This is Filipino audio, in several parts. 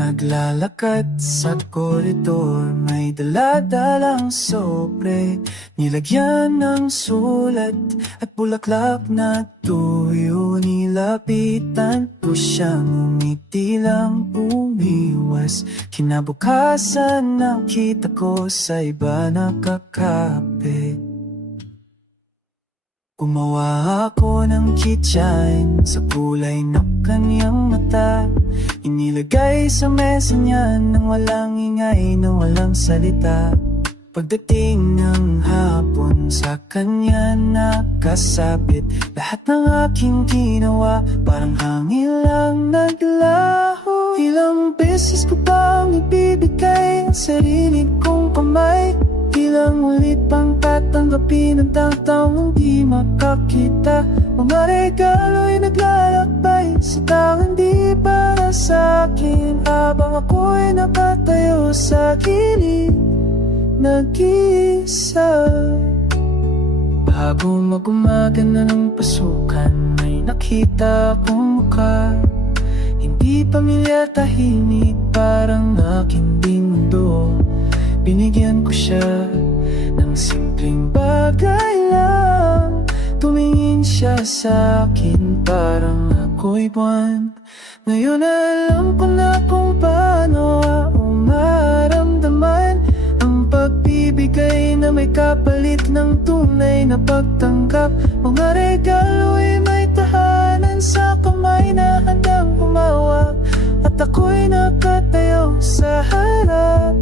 Naglalakad sa koridor, may daladalang sobre, nilagyan ng sulat at bulaklak na tuyo. Nilapitan ko siya, ngumiti lang umiwas. Kinabukasan nakita ko sa iba nakakapit. Gumawa ako ng keychain sa kulay ng kanyang mata. Inilagay sa mesa niya nang walang ingay, nang walang salita. Pagdating ng hapon sa kanya nakasabit. Lahat ng aking ginawa parang hangin lang naglaho. Ilang beses ko bang ibibigay ang sarili kong kamay? Ilang ulit pang tatanggapin ang taong di makakita. Mga regalo'y naglalakbay sa taong di para sa'kin, habang ako'y nakatayo sa gilid, nag-iisa. Bago mag-umaga na ng pasukan, may nakita akong mukha. Hindi pamilya, tahimik, parang aking di mundo. Binigyan ko siya ng simpleng bagay lang. Tumingin siya sa akin parang ako'y buwan. Ngayon alam ko na kung paano ako maramdaman ang pagbibigay na may kapalit ng tunay na pagtanggap. Mga regalo'y may tahanan sa kamay na handang humawak, at ako'y nakatayo sa harap,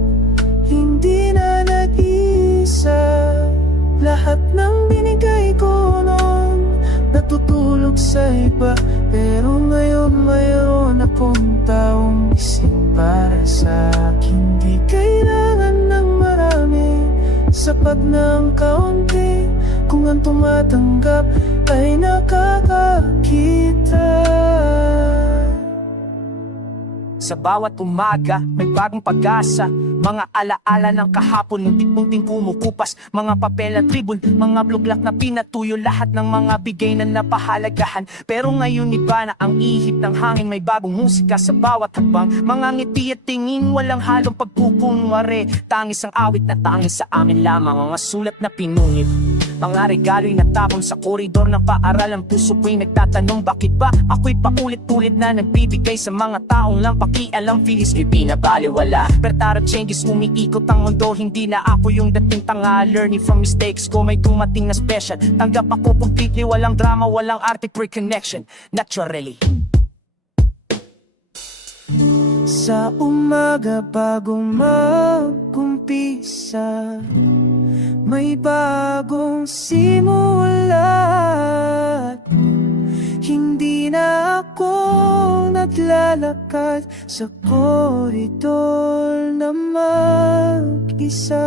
hindi na nag-isa. Lahat ng binigay ko noon natutulog sa iba, pero ngayon mayroon akong taong isip para sa akin. Di kailangan ng marami, sapat ng kaunti kung ang tumatanggap ay nakakakita. Sa bawat umaga, may bagong pag-asa. Mga alaala ng kahapon, munting kumukupas. Mga papel at ribbon, mga bluglak na pinatuyo. Lahat ng mga bigay na napahalagahan. Pero ngayon iba na ang ihip ng hangin. May bagong musika sa bawat hakbang. Mga ngiti at tingin, walang halong pagkukunwari. Tangis ang awit na tangis sa amin lamang. Mga sulat na pinungit, mga regalo'y natapon sa koridor ng paaralan. Puso ko'y nagtatanong, bakit ba ako'y paulit-ulit na nagbibigay sa mga taong lang pakialam? Feelings ko'y pinabaliwala, pertara changes, umiikot ang mundo. Hindi na ako yung dating tanga, learning from mistakes ko. May dumating na special, tanggap ako completely. Walang drama, walang arte, pre-connection, naturally. Sa umaga bago mag-umpisa, may bagong simulat. Hindi na ako naglalakad sa koridor na mag-isa.